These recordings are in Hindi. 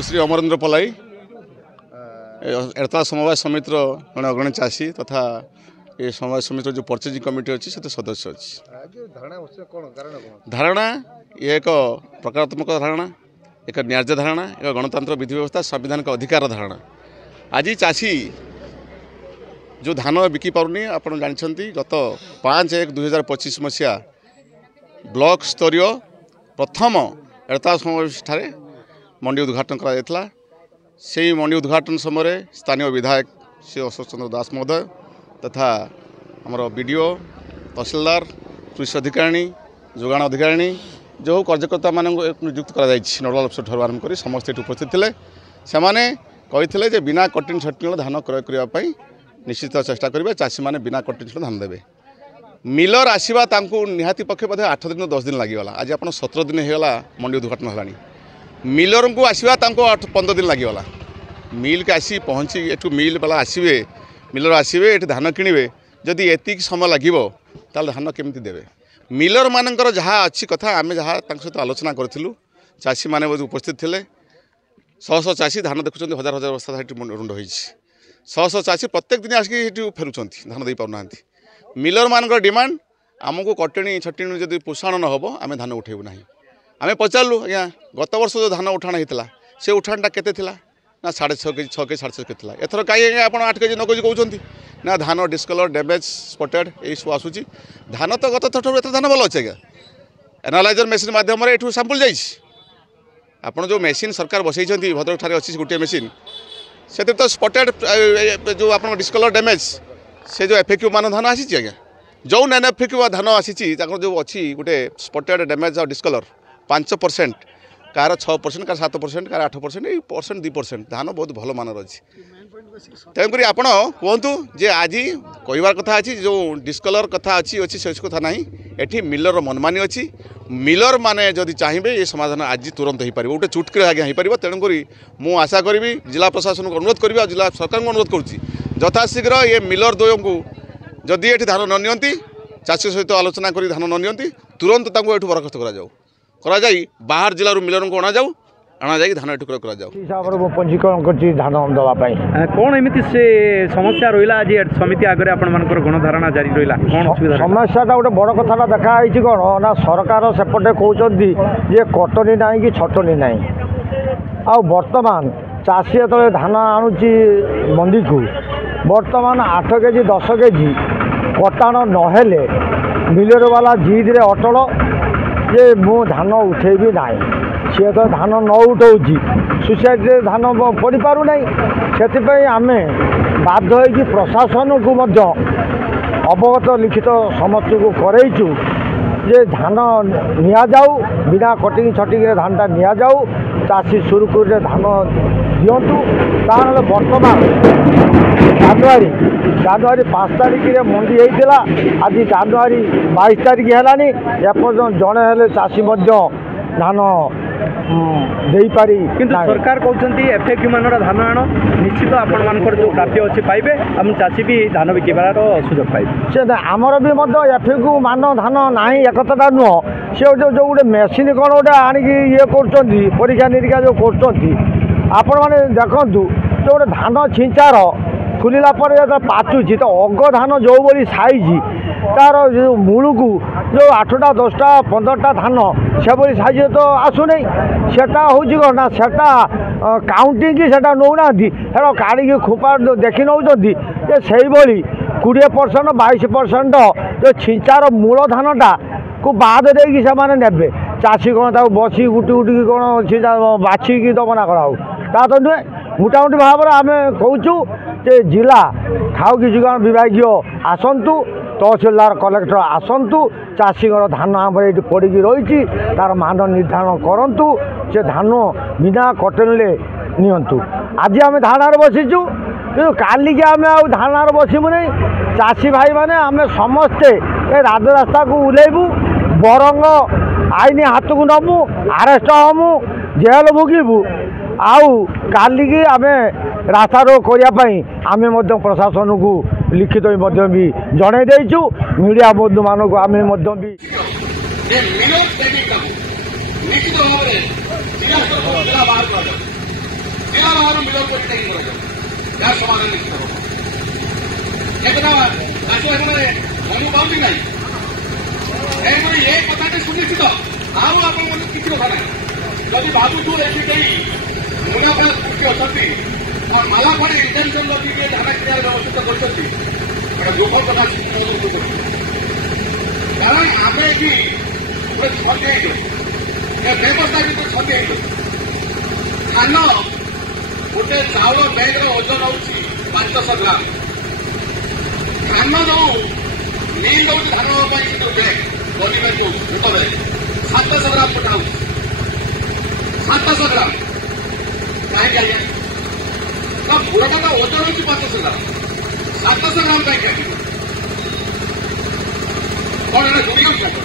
श्री अमरेन्द्र पलाई एड़ता समवाय समितिर जड़े अग्रणी चाषी तथा ये समवाय समितिर जो परचेजिंग कमिटी अच्छी से सदस्य अच्छी धारणा ये एक प्रकारात्मक धारणा एक न्याय्य धारणा एक गणतंत्र विधि व्यवस्था संविधान का अधिकार धारणा। आज चाषी जो धान बिकी पारुनी आप जानते गत 5/1/2025 मसीहा ब्लॉक स्तरीय प्रथम एड़ता समावेश ठारे मंडी उद्घाटन करा से मंडी उद्घाटन समय स्थानीय विधायक श्री अशोक चंद्र दास महोदय तथा आमर बीडीओ तहसीलदार कृषि अधिकारी जोगाण अधिकारी जो कार्यकर्ता मान नियुक्त कर नोडल अफिसर ठार आरंभ कर समस्त ये उपस्थित थे से जे बिना कटिंग छटिंग धान क्रय करने निश्चित चेष्टा करेंगे चाषी मैंने बिना कटिंग छट धान देवे मिलर आसवा निहाती पक्षे बोधे 8 दिन 10 दिन लगिगला आज आप 17 दिन होगा मंडी उद्घाटन है मिलर को आसवा 15 दिन लगिगला मिल के आसी पहुँची एठू मिल वाला आसवे मिलर आसवे ये धान किणवे जदि एति समय लगे ताल धान केमती देवे मिलर मानकर जहाँ अच्छी कथा आम जहाँ सहित आलोचना करूँ चाषी मैंने उपस्थित थे शह शह चाषी धान देखुं हजार हजार बस्ता रुंड हो शह शह चाषी प्रत्येक दिन आसिक फेरुंच धान दे पाना मिलर मानकर डिमांड आमको कटणी छटणी जब पोषण न हो आम धान उठेबू ना आम पचारू आज्ञा गत वर्ष जो धान उठाण होता से उठाणटा केते ना 6.5 केजी 6 केजी 6.5 केजी एथर कहीं आप 8 केजी 9 केजी कहते ना धान डिस्कलर डैमेज स्पटेड यही सब आसूँ धान तो गत थर एत धान भल अच्छे एनालाइजर मेसीन मध्यम ये सैंपल जापण जो मेसीन सरकार बसई भद्रक ठारे अच्छी गोटे मेसीन से तो स्पटेड जो आप डिस्कलर डैमेज से जो एफएक्यू मान धान आसी आज्ञा जो नैन एफएक्यू धान आसी जो अच्छी गोटे स्पटेड डैमेज और डिस्कलर 5% कार 6% कार 7% कार 8% 1% 2% धान बहुत भल मानर अच्छी तेणुक आप कहतु जे आज कहबार कथा अच्छी जो डिस्कलर कथा अच्छी अच्छी से कथा ना ये मिलर मनमानी अच्छी मिलर माने जदि चाहिए ये समाधान आज तुरंत हो पार गोटे चुटकी आज्ञा हो पार तेणुक मु आशा करी जिला प्रशासन को अनुरोध करी जिला सरकार को अनुरोध करुँची यथाशीघ्र ये मिलर द्वय को जदि ये धान न नियंती चाषी सहित आलोचना करी धान न नियंती तुरंत ये बरखास्त करा बाहर जिलूर मिलर को अणा जा धान एठू क्रय हिसाब से पंजीकरण कर धान देवाई कौन एमती से समस्या रहा आज समिति आगे आपर गणधारणा जारी रहा कौन समस्याटा गोटे बड़ कथा देखाई कौन ना सरकार सेपटे कहते जे कटनी ना कि छटनी ना आ बर्तमान चाषी जो धान आणुची मंडी को बर्तमान 8 केजी 10 केजी कटाण नहेले मिलर वाला जिद रे अटल जे मु धान उठेबी ना सी तो धान न उठाऊँगी सोसाइटी धान पड़ी पार ना से आम बाध्य हो प्रशासन को अवगत लिखित समस्त को करईचु जे धान निया जाऊ बिना कटिंग छटिंग धानटा निया जाऊ चाषी सुरखुरी धान दिंतु ताहले बर्तमान जानुरी 5 तारिख मंडी होता आज जानुरी 22 तारिख है एपर्तन जड़े हेले चाषी धान दे पारी किंतु सरकार कहते एफएक्यू मान धान आण निश्चित आपण मानकर जो प्राप्य अच्छे पाइबे हम चाषी भी धान बिकबार सुजोग पाइबे से आमर भी एफएक्यू मान धान ना एक कथा नुह से जो गोटे मेसीन कौन गोटे आणिकी ये कर परीक्षा निरीक्षा जो कर देखु जो गोटे धान छिंचार खुलला पाचुची तो अग धान जो बड़ी साइज तार जो मूल को जो 8टा 10टा 15टा धान से बड़ी साइज तो आसुना सेटा हूँ कौन ना सेटा काउंटिंग सेटा नौना हेड़ा काढ़ी खोपा देखी नौ से 20% 22% जो छिंचार मूल धानटा को बाद देकी से ने चाषी कौन बसी गुटी गुटी कौन बाछिकी दमना कराऊ ता तो नुहे मोटामोटी भाव में आम कहूँ जे जिला खाउकी जोगाण विभाग आसतु तहसीलदार कलेक्टर आसतु चाषी धान आम ये पड़ी रही तार मान निर्धारण करूँ से धान बिना कटनले नियंतु आज आम धान बसीचु कि कालिकी आम धान बसमु नहीं चाषी भाई मैंने आम समस्ते राजरास्ता को उलेबू बरंग आईन हाथ को नबू आरेस्ट हमू जेल भोगबू आउ कालिकी आम रास्ता रोक करने आम प्रशासन को लिखित भी जन देचु मीडिया बंधु मान को आम भी लिखित मिला बाहर मिलन को नहीं कराया समाधान निश्चित हम एकदा चाषी भाई मनु पाँच ना ये कथा सुनिश्चित आउ आप किसी कथा ना जदि भावुँ एवं मुनाफा कृषि अच्छा और माला पड़े इंटेनसन रखिए धान किनार व्यवस्थित कर दुख कथा कारण आम ये गोटे छंदी व्यवस्था भी छंदी धान गोटे चाउल बैग ओजन हूँ 500 ग्राम धान जो मिल दौ धान जो बैग बनी बैग भूत बैग 700 ग्राम पटा 700 ग्राम कहीं आज्ञा ना बुढ़ा का ओजन हूँ 500 ग्राम 700 ग्राम कहीं आज्ञा कौन है दूरी जाऊँ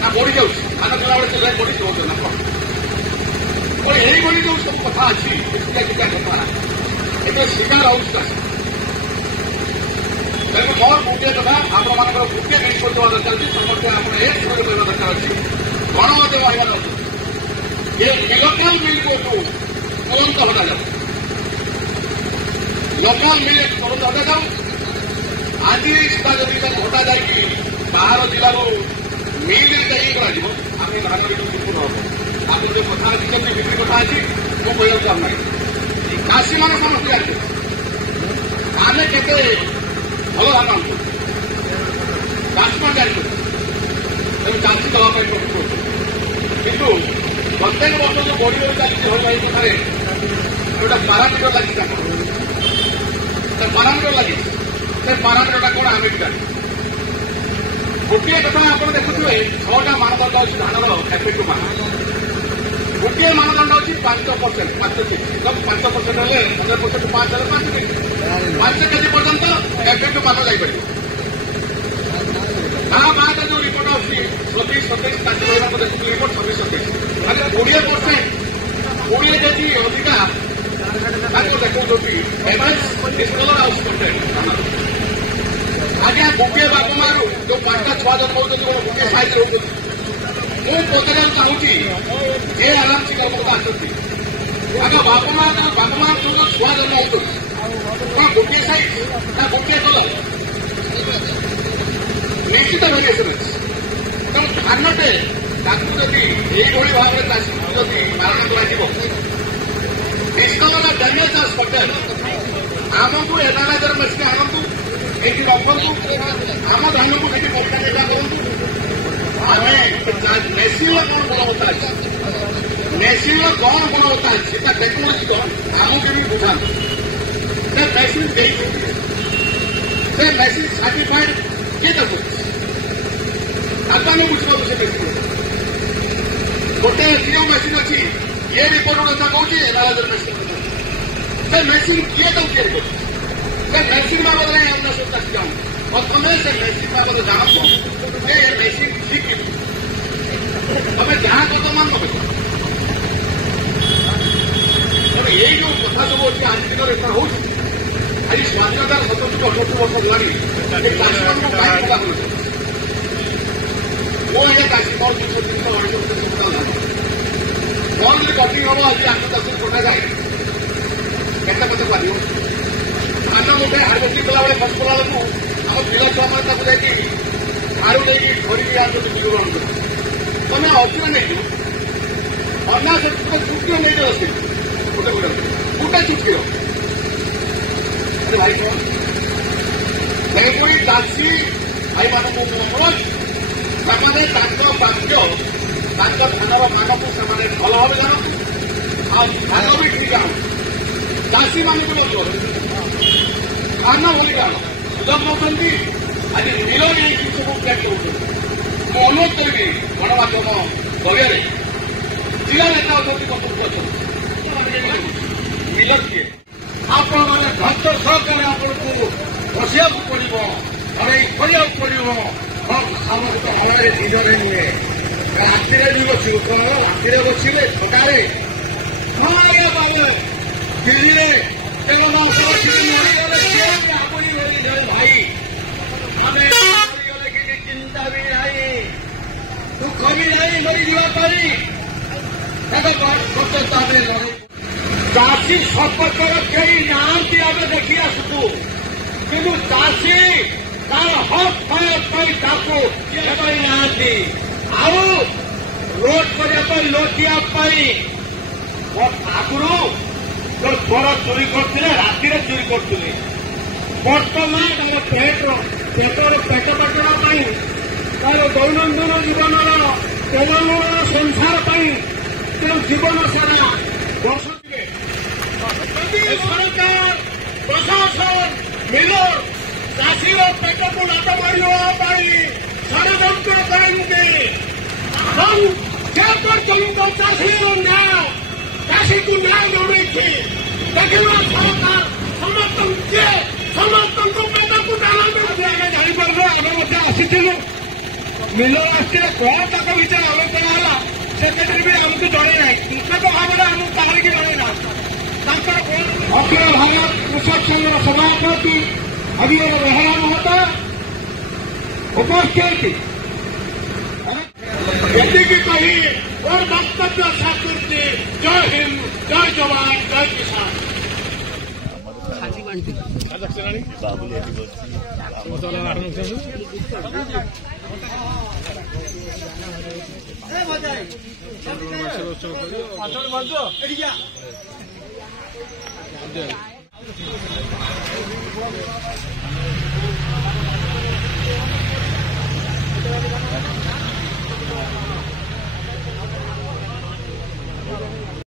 ना बढ़ी जाऊँ धान कला बेड़े रेट बढ़ी जाऊँ ना कौन ये जो सब कथा अच्छी कथा ये शिकार हो तेणु मोर गोटे कथा आपण मान गोटे निष्पत्ति होगा दरकार समस्या आप दरकार अच्छी गणमाध्यम आइबार अच्छे ये इलेक्ट्राल मिल को तुरंत हटा जाओ लोकल मिल तुरंत हटा जाओ आज सुधा जब हटा जाए बाहर जिलार मिल जाइए आम धान पूर्ण हम आप जो कथा अच्छी बिक्री कथा अच्छी मुझे कहना चाहूना चाषी मैंने समस्त जानते आम के भल धान आनु चाषी जानी तेणु चाषी दवाई किंतु प्रत्येक वर्ष जो बढ़ी बढ़ी चलती हल कथार गोटे पारामीटर लगी पारामीटर लगी से पारामीटर कौन आम जानी गोटे कथा आप देखुए 6टा मानदंड अच्छी धान एफेक्ट मान गोटे मानदंड अच्छी 5% 5% हेल्ले 100% 5 5 केजी पर्यंत एफेक्ट मान जापर ता बाद जो रिपोर्ट अच्छी 26 27 को देखुए रिपोर्ट 26 27 20% जदि अधिका देखो एवरेज डिस्कलर हाउस कंटेंट आज्ञा गोटे बाप मार जो 5टा 6 जन्म होती गोटे साइज रोक मुझे पचार चाहूँगी ये आराम से कलकत्ता आसती आगे बाप मार जो छुआ जन्म होती गोटे साइज ना गोटे कलर निश्चित वेरिएसन अच्छी तेणु धानटे जदि यही भाव में चाषी जदि मारण लगे डिस्कलर डैमेज आस आमको एनालाइजर मेसिन आनतु ये रखु आम धान को ये परीक्षा निरीक्षा करूँ आम मेसिन कौन गुणवत्ता अच्छी मेसिन कौन गुणवत्ता अच्छी टेक्नोलोजी कौन आमको भी बुझा से मेसिन से मेसिन सर्टिफाइड किए देखो आगे बुझा से मेसिन गोटे जो मेसिन अच्छी ये रिपोर्ट क्या कौन एनालाइजर मेसिन से मेसिन किए तो किए से मेसिन बाबद हमने सब तक जाऊँ और तुम्हें से मेसिन बाबद जानो ये मेसिन ठीक तुम्हें जहाँ को तो मान लो यही जो कथा सब अच्छी आज दिन एटा हो आज स्वाधीनता 77 वर्ष गलानी चाषी मान क्या वो ये चाषी मोर 200 कौन जो कटिंग हम आज 8-10 कोटा जाए केते पार धान मुठे हार्वेस्टिंग कला बेले खर्च कला बेलू आम बिल छुआ जाकि आरु नहीं धरिकी आज बिजु ग्रहण कर तुम अफिर नहीं अन्ना से चुटकी नहीं अच्छे गोटे गोटे गोटे चुटकी भाई तेणुक चाषी भाई मान अनुरोध से बाक्य धानर मान को भल भाव जानतु धान भी ठीक आण चाषी मान धान भूमिका सुलभ नौकरी आज मिल नहीं सब प्याक कर अनुरोध करी गणमाध्यम जरिए जिला नेता अच्छा मिल किए आपण मैंने धैर्य सहकार आपको बसिया पड़ो हर करने पड़ो सामूहिक हवाई दिନରେ नुहे रातिर भी बस रातिर बसले थकारे बाबे दिल्ली भाई हमें चिंता भी नहीं दुख भी नहीं मरी जावा चाषी संपर्क कई नांती आम देखी आसुचु किंतु चाषी तार हक पाइबा नांती आउ रोड करने लोटिया आगुरी जो थोड़ा चोरी करते राति चोरी करते बर्तमान पेटर पेट पाटना तार दैनंदिन जीवन तेलंगाना संसार तेणु जीवन सारा सरकार प्रशासन मिल चाषी पेट को लात मारे षड्यंत्र करेंगे चाषी न्याय चाषी को न्याय न मिली देखा सरकार समस्त पेट को जापारू आम आसीलु मिल आसते कौन तक भितर आलोचना है सेक्रेटरी भी आमको जड़े ना कृषक भाव में आमको कहीं जड़े ना अखिल भारत कृषक संघ सभापति हरिहर बेहरा महोदय उपस्थित यदि कही और वक्तव्य साकृति जय हिंद जय जवान जय किसान मजा